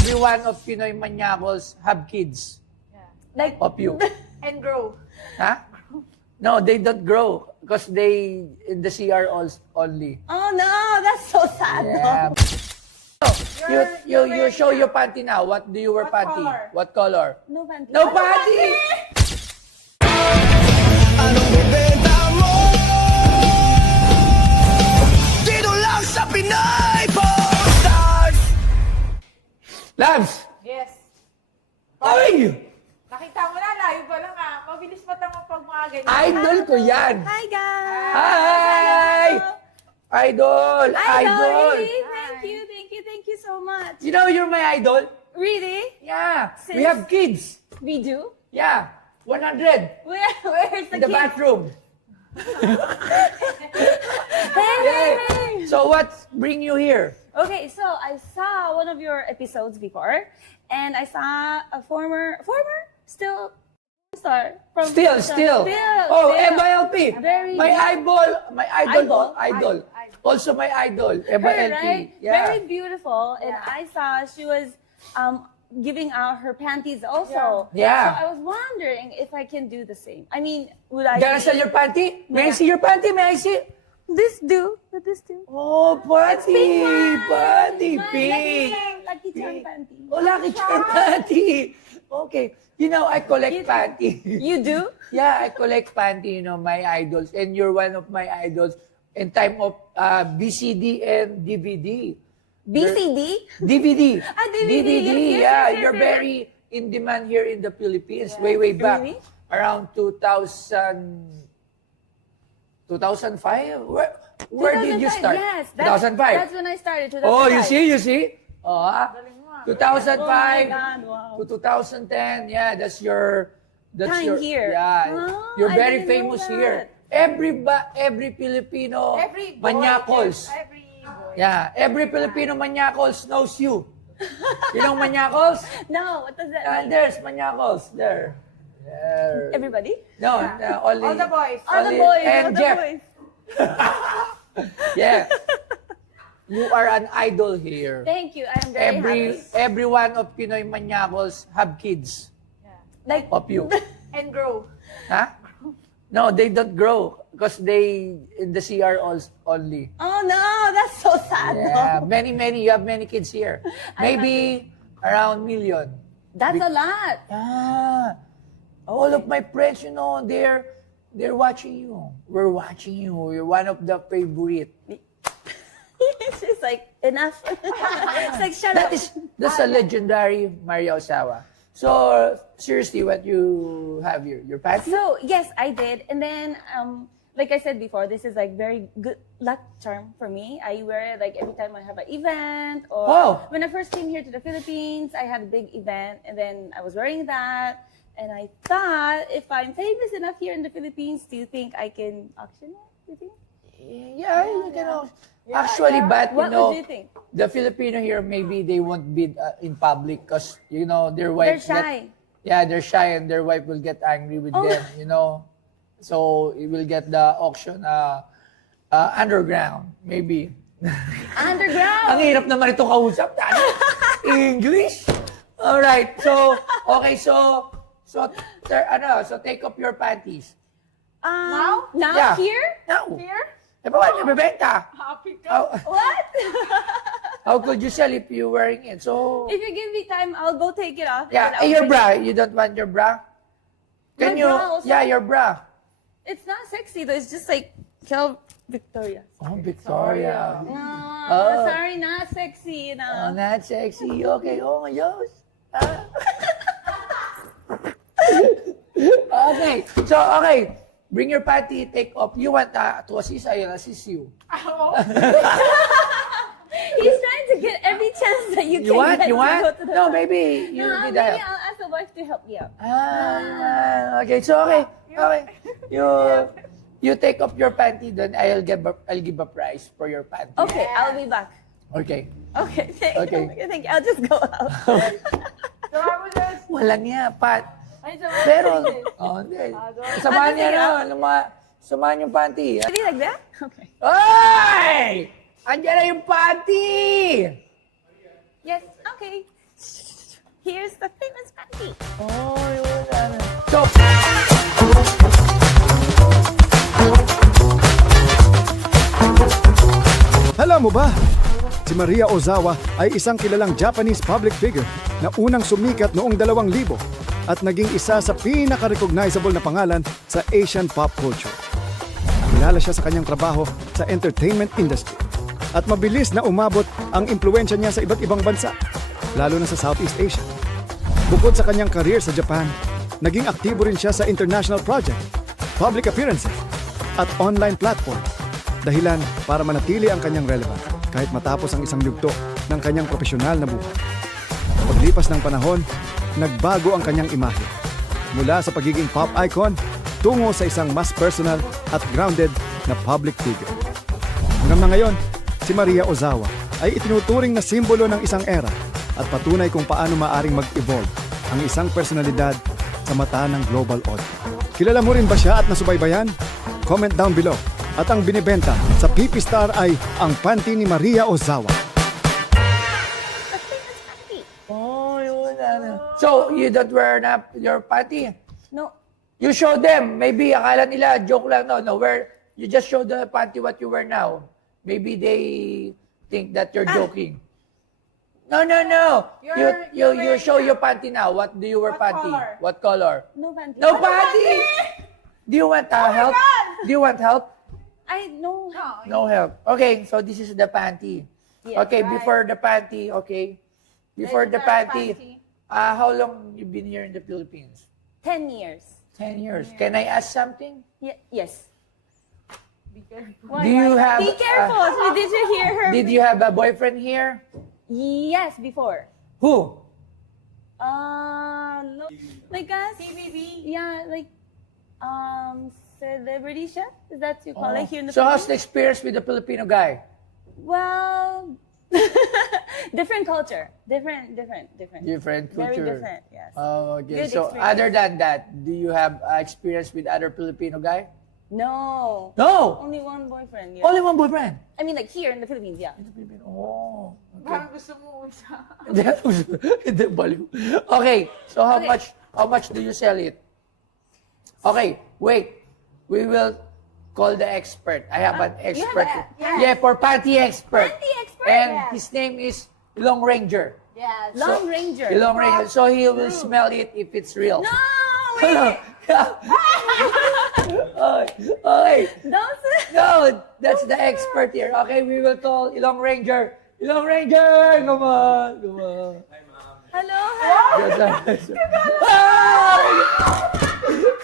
every one of Pinoy Manyakos have kids Like, of you. And grow. Huh? No, they don't grow because they in the CR only. oh no, that's so sad. Yeah. You show your panty now. What do you wear What panty? color? What color? No panty. No panty! Anong bebenta mo? Dito lang sa Pinay Posters! Labs! Yes. Ay! Nakita mo na, layo pa lang ah. Mabilis pa naman pag mga ganyan. Idol ko yan! Hi guys. Hi! Idol! Idol. Idol! Really? Thank you so much. You know you're my idol? Really? Yeah. We Since- have kids. We do? Yeah. 100 Where's the in the kid? bathroom. Hey, Yeah. hey. So what bring you here? Okay, so I saw one of your episodes before, and I saw a still star from Still. Oh, Eva LP. Very My idol. Idol? Also my idol, Eva her, LP. right? Yeah. Very beautiful, and I saw she was giving out her panties also. Yeah. So I was wondering if I can do the same. I mean, would I? Gonna sell your panty? May I see your panty? May I see? This do? Would this do? Oh, panty. Pink one. Panty. Mine, Pink. Lucky charm panty. Oh, lucky charm panty. Okay. You know, I collect You- panty. You do? Yeah, I collect panty, you know, my idols. And you're one of my idols in time of BCD and DVD. BCD? DVD. DVD, Yeah, yes, you're yes. very in demand here in the Philippines. Way back. Really? Around 2005? Where did you 2005, start? Yes, 2005? That's when I started. 2005. Oh, you see? Oh, ah. Oh 2005 my God, wow. to 2010. Yeah, that's your Time your, here. Yeah, Oh, you're I very didn't know famous that. here. Every Filipino Every boy. Manyakos. Every boy. Yeah, every Filipino Manyakos knows you. You know Manyakos? No, what does that Ah, mean? there's Manyakos. There. Everybody? No, only All the boys. All the only- boys. And all the Jeff. boys. Yeah. You are an idol here. Thank you. I am very happy. Every one of Pinoy Manyakos have kids Like, of you. And grow. Huh? No, they don't grow because they in the CR only. oh no, that's so sad. Yeah, though. many. You have many kids here. Maybe around million. That's a lot. Ah, all of my friends, you know, they're watching you. We're watching you. You're one of the favorite. She's like, enough. It's like, shut up. That's a legendary Maria Osawa. So seriously, what you have here? Your panty? So, yes, I did. And then, like I said before, this is like very good luck charm for me. I wear it like every time I have an event or Oh. when I first came here to the Philippines, I had a big event and then I was wearing that. And I thought, if I'm famous enough here in the Philippines, do you think I can auction it? Do you think? Yeah, you can also. Actually, but you What know, would you think? the Filipino here, maybe they won't bid in public because, you know, their They're wife. shy. They're shy and their wife will get angry with Oh. them, you know. So, it will get the auction underground, maybe. Underground! Ang hirap naman itong kausap. Ano? English? Alright, so, okay, so take off your panties. Now? Now? Yeah. Here? Now. Here? Eh, paano ibebenta? Happy ka. How, What? how could you sell if you're wearing it? So, If you give me time, I'll go take it off. yeah, and I'll your bring bra. it. You don't want your bra? Can My you? bra also? Yeah, your bra. It's not sexy though. It's just like Kel Victoria. Oh, Victoria. No, Oh. sorry, not sexy. You Oh, know. not sexy. Okay, oh my gosh. Ah. Okay, so, okay. Bring your panty, take off. You want to assist, I'll assist you. He's trying to get every chance that you can You want? get You to want? go to the No, top. maybe you No, need maybe the help. I'll ask the wife to help me out. Okay. So, okay. You take off your panty, then I'll give a price for your panty. Okay, I'll be back. Okay. Okay, thank Okay. you. Thank you. I'll just go out. So, I will just... Walang niya, Pat. Ay, so, Pero, hindi. Samahan niya Ah, na, samahan yung panty. Really like that? Okay. Ay! Andiyan na yung panty! Yes. Okay. Here's the famous panty. Oh, yun. Ano. So, Alam mo ba? Si Maria Ozawa ay isang kilalang Japanese public figure na unang sumikat noong 2000 at naging isa sa pinaka-recognizable na pangalan sa Asian pop culture. Kilala siya sa kanyang trabaho sa entertainment industry at mabilis na umabot ang impluensya niya sa iba't ibang bansa, lalo na sa Southeast Asia. Bukod sa kanyang career sa Japan, naging aktibo rin siya sa international project, public appearances, at online platform. Dahilan para manatili ang kanyang relevance kahit matapos ang isang yugto ng kanyang profesional na buhay. Paglipas ng panahon, nagbago ang kanyang imahe. Mula sa pagiging pop icon, tungo sa isang mas personal at grounded na public figure. Hanggang na ngayon, si Maria Ozawa ay itinuturing na simbolo ng isang era at patunay kung paano maaring mag-evolve ang isang personalidad sa mata ng global audience. Kilala mo rin ba siya at nasubaybayan? Comment down below. At ang binibenta sa PP Star ay ang panty ni Maria Ozawa. The famous panty. oh, yun. Ano. So, you don't wear na your panty? No. You show them. Maybe akala nila joke lang. No, where you just show the panty what you wear now. Maybe they think that you're joking. No. You show your panty now. What do you wear What panty? color? What color? No panty. No panty. Do you want help? God! Do you want help? I know. No help. Okay, so this is the panty. Yes, Okay, right. before the panty, okay. Before This the is our panty, panty. how long you been here in the Philippines? 10 years. 10 years. Can I ask something? Yes. Be careful. Why, Do you why? have, Be careful. Did you hear her? Did you have a boyfriend here? Yes, before. Who? No. Like us? TVB? Yeah, like, celebrity chef? Is that you call it here in the So how's the Philippines? experience with the Filipino guy? Well, different culture. Different. Different Very culture. different, yes. Oh, okay. Good So experience. other than that, do you have experience with other Filipino guy? No. No. Only one boyfriend, yeah. Only one boyfriend. I mean, like here in the Philippines, yeah. Oh. Parang gusto mo isa. Hindi, baliw. Okay, so how Okay. much do you sell it? Okay, wait. We will call the expert. I have an you have expert. a- Yeah, for panty expert. Panty expert, And yes. his name is Long Ranger. Yes. Long Ranger. Long Ranger. So he will smell it if it's real. No! Hello. Okay. Don't say... No, that's the expert here. Okay, we will call Long Ranger. Long Ranger, come on. Hello? That's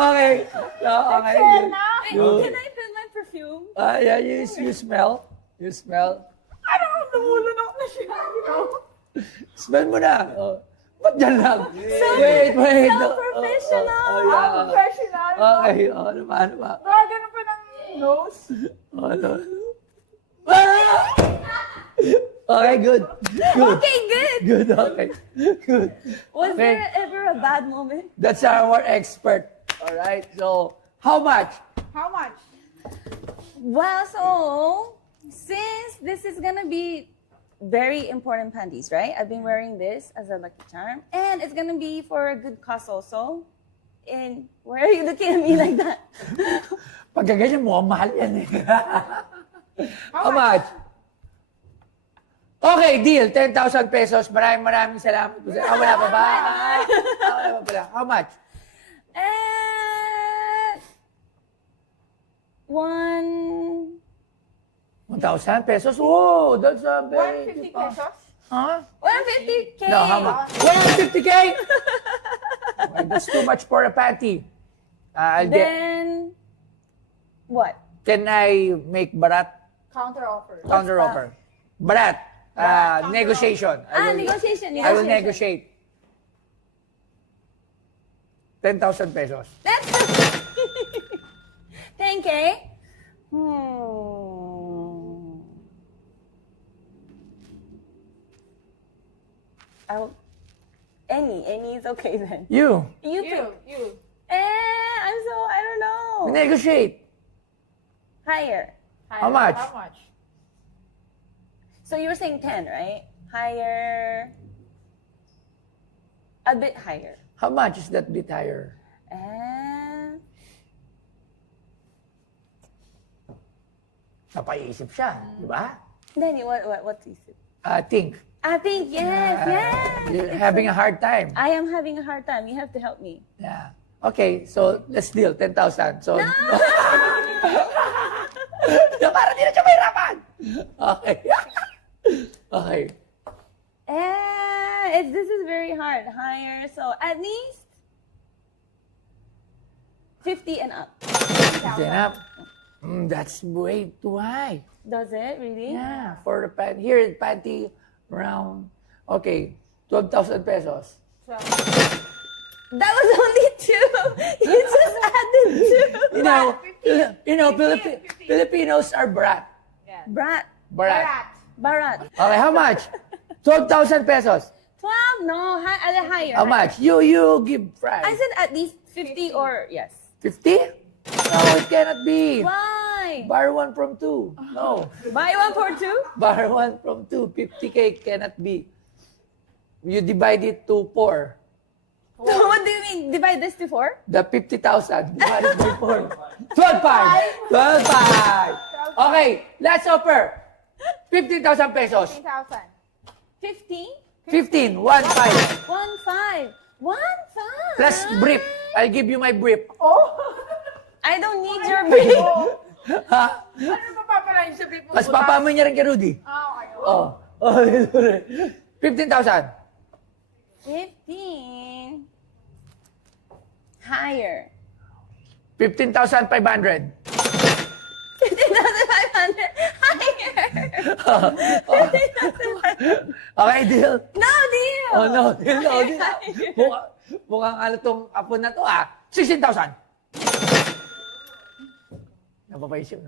okay. So, okay. Wait, You- can I feel my perfume? Yeah, you smell. You smell. Parang lumulunok na siya. You know? Smell mo na. Oh. Ba't dyan lang? Wait. so Oh, professional. yeah. Professional. Okay. Ano ba? Baka ganun pa ng nose. Ano? Ah! Okay, good. Okay, good. Good, okay. Good. Was Okay. there ever a bad moment? That's our expert. All right. So, how much? How much? Well, so, since this is gonna be very important panties, right? I've been wearing this as a lucky charm, and it's gonna be for a good cause also. And why are you looking at me like that? Pagka ganyan mo, mahal yan eh. How much? Okay, deal. 10,000 pesos. Maraming salamat po. Wala pa ba? Wala pa pala. How much? And 1,000 pesos? Whoa, that's a very 150 cheap. pesos? Huh? 150K. No, how much? 150K? Okay, that's too much for a panty. I'll get, Then what? can I make barat? Counter offer. Counter offer. Barat. Negotiation. Negotiation. I will negotiate. 10,000 pesos. That's 10K. Any is okay then. You. You pick. You. I don't know. Negotiate. Higher. How much? How much? So you were saying 10, right? Higher. A bit higher. How much is that bit higher? Napaisip siya, di ba? Danny, what is it? Think. I think, yes. You're It's having a hard time. I am having a hard time. You have to help me. Yeah. Okay, so let's deal. 10,000. So, para di na siya mahirapan. Okay. Okay. This is very hard. Higher, so at least 50 and up. Then up. That's way too high. Does it really? Yeah, for the pant. Here, panty around, okay, 12,000 pesos. That was only 2. You just added 2. You know, Filipinos are brat. Yeah. Brat. Brat. Barat. Okay, how much? 12,000 pesos. 12? No, higher. How much? You give price. I said at least 50 or yes. 50? No, it cannot be. Why? Bar 1 from 2. No. Buy 1 for 2? Bar 1 from 2. 50K cannot be. You divide it to 4. So what do you mean? Divide this to 4? The 50,000 divided by 4. 12,500. 12,500. Okay, last offer. 15,000 pesos. 15,000. 15? 15. 1,500. 1,500. 1,500. Plus brief. I'll give you my brief. I don't need your brief. Ha? Ano mapapalain sa brief mo? Mas papamoy niya rin kay Rudy. Okay. Oh. 15,000. 15. Higher. 15,500. 15,500. Higher. Okay, deal. No deal. Oh, no. Deal. Mukhang ano tong apo na to, 16,000. Napapaisip.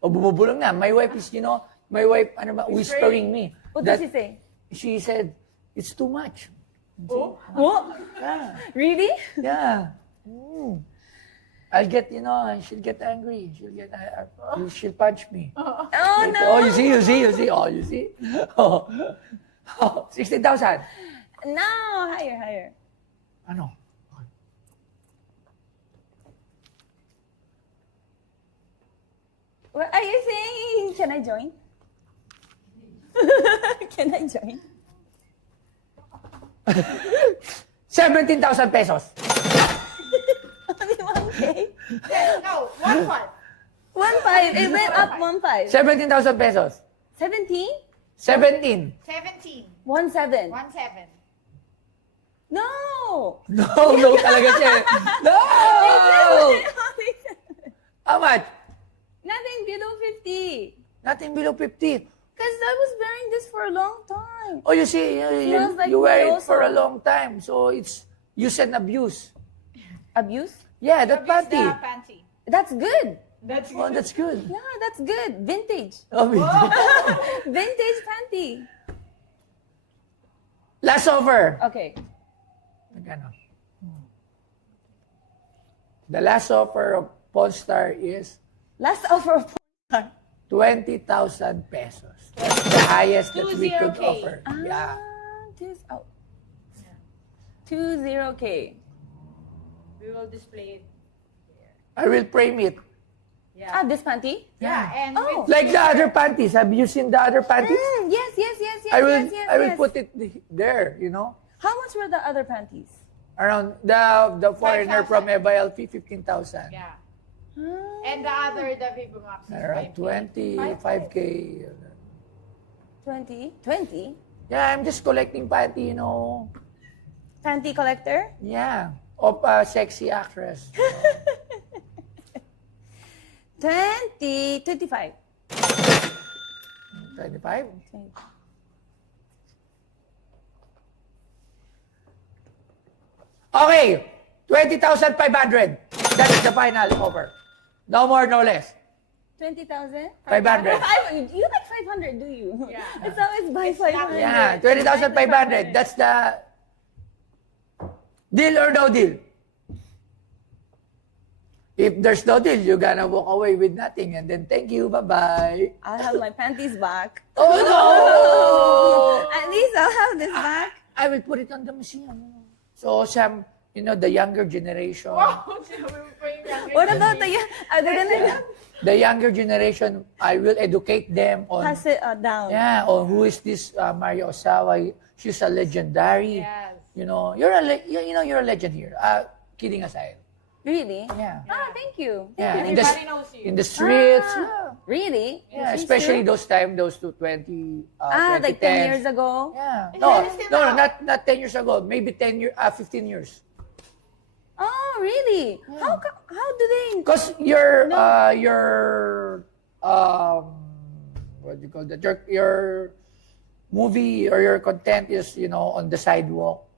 O, bumubulong na. My wife is, whispering me. What did she say? She said, it's too much. What? Yeah. Really? Yeah. I'll get, she'll get angry. She'll punch me. Oh Oh, no. you see? Oh, you see? Oh, 16,000. No, higher. Ano? What are you saying? Can I join? Can I join? 17,000 pesos. Only 1K? No, 1,500. 1,500. It went up 1,500. 17,000 pesos. 17? 17. 17. 1,700. 1,700. No! No talaga siya. No! How much? Nothing below 50. Nothing below 50. Because I was wearing this for a long time. Oh, you see, Smells like you wear me it for a also. long time. So it's use and abuse. Abuse? Yeah, that Abuse panty. the panty. That's good. That's Oh, good. that's good. Yeah, that's good. Vintage. Oh, Vintage panty. last offer. Okay. Magkano? The last offer of Polestar is Last offer of 20,000 pesos. That's the highest that we could 20K. offer. Yeah. 20K. We will display it. I will frame it. Yeah. This panty? Yeah, and Oh. with Like the other panties. Have you seen the other panties? Yes. I will yes. put it there, How much were the other panties? Around the foreigner 5,000. from EVA-LP, 15,000. yeah. And the other, the Vivo Max is Around 5K. 25K. 20? Yeah, I'm just collecting panty, Panty collector? Yeah. Of a sexy actress. 25. 25? Okay. 20,500. That's the final offer. No more, no less. 20,000? 500. You like 500, do you? Yeah. It's always by 500. Yeah, 20,500. That's the deal or no deal. If there's no deal, you're gonna walk away with nothing and then thank you, bye-bye. I'll have my panties back. Oh no! At least I'll have this back. I will put it on the museum. So some, the younger generation, Wow, sinabi mo pa yung younger What about the other than that? the younger generation, I will educate them on, Pass it down. yeah, on who is this Maria Ozawa. She's a legendary. Yes. You're a legend here. Kidding aside. Really? Yeah. Ah, thank you. Yeah. Everybody knows you. In the streets. Ah, really? Yeah, Is it especially true? those 2020, Like 10 years ago? Yeah. Is No, that still no, now? not 10 years ago. Maybe 15 years. Oh, really? How do they? Because your what do you call that? Your movie or your content is, on the sidewalk.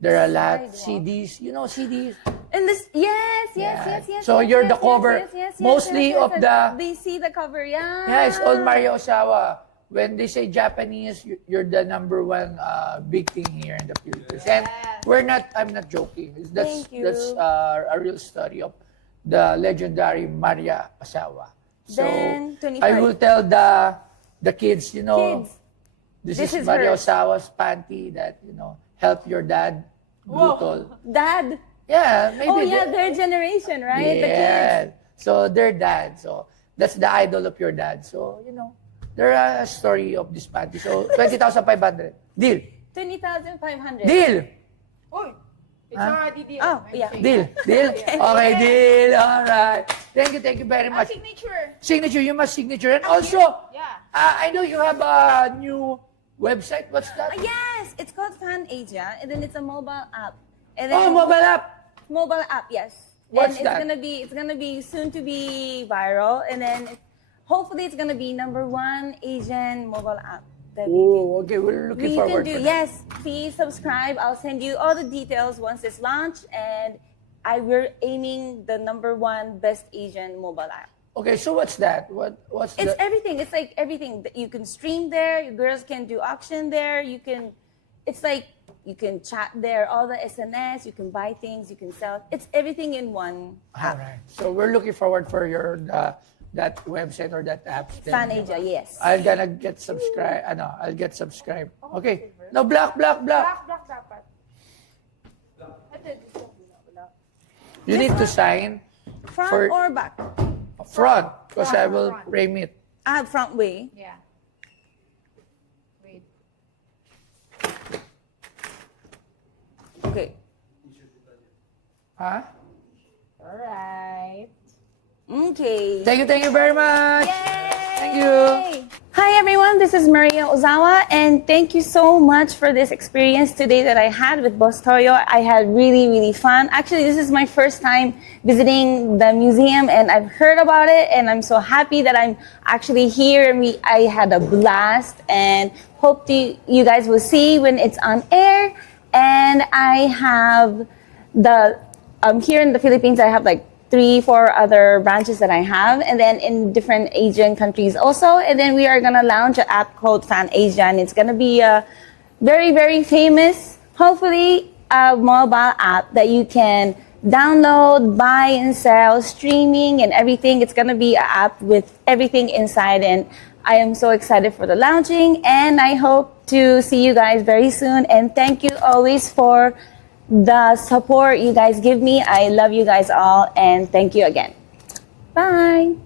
There are a lot Sidewalk. CDs, CDs. In this, yes. Yeah. So you're the cover, mostly of the- They see the cover, yeah. Yeah, it's all Maria Ozawa. When they say Japanese, you're the number one big thing here in the Philippines. And I'm not joking. Thank you. That's a real story of the legendary Maria Ozawa. So Then, 25. I will tell the kids, Kids. this This is is Maria hers. Ozawa's panty that, helped your dad brutal. Dad. Yeah, maybe. Oh, yeah, their generation, right? The kids. Yeah. So their dad. So that's the idol of your dad. So, there are a story of this panty. So 20,500. Deal. 20,500. Deal. Uy, it's Huh? already deal. Oh, I'm yeah. saying. Deal. Deal. Okay, deal. All right. Thank you very much. Signature. Signature, you must signature. And also, Yeah. I know you have a new website. What's that? Yes, it's called Fan Asia, and then it's a mobile app. And then Oh, mobile app. Mobile app, yes. What's and that? It's gonna be soon to be viral, and then hopefully it's gonna be #1 Asian mobile app. That Oh, okay. We're looking we can forward do. to that. Yes, please subscribe. I'll send you all the details once it's launched, and we're aiming the #1 best Asian mobile app. Okay, so what's that? What's It's the... everything. It's like everything. You can stream there. Your girls can do auction there. It's like you can chat there. All the SNS. You can buy things. You can sell. It's everything in one. All right. So we're looking forward for your that website or that app. Fan Asia, yes. I'll get subscribe. I'll get subscribe. Okay. No, black. Black dapat. Ito, black. You need to sign Front for- or back? front because I Front, will front. frame it. Front way. Yeah. Wait. Okay. Huh? Alright. Okay. Thank you very much. Thank you. Hi everyone, this is Maria Ozawa, and thank you so much for this experience today that I had with Boss Toyo. I had really fun. Actually, this is my first time visiting the museum, and I've heard about it, and I'm so happy that I'm actually here. And I had a blast, and hope you guys will see when it's on air. And I have here in the Philippines, I have like 3-4 other branches that I have, and then in different Asian countries also. And then we are gonna launch an app called Fan Asia, and it's gonna be a very famous, hopefully, a mobile app that you can download, buy and sell, streaming and everything. It's gonna be an app with everything inside, and I am so excited for the launching, and I hope to see you guys very soon. And thank you always for the support you guys give me. I love you guys all, and thank you again. Bye.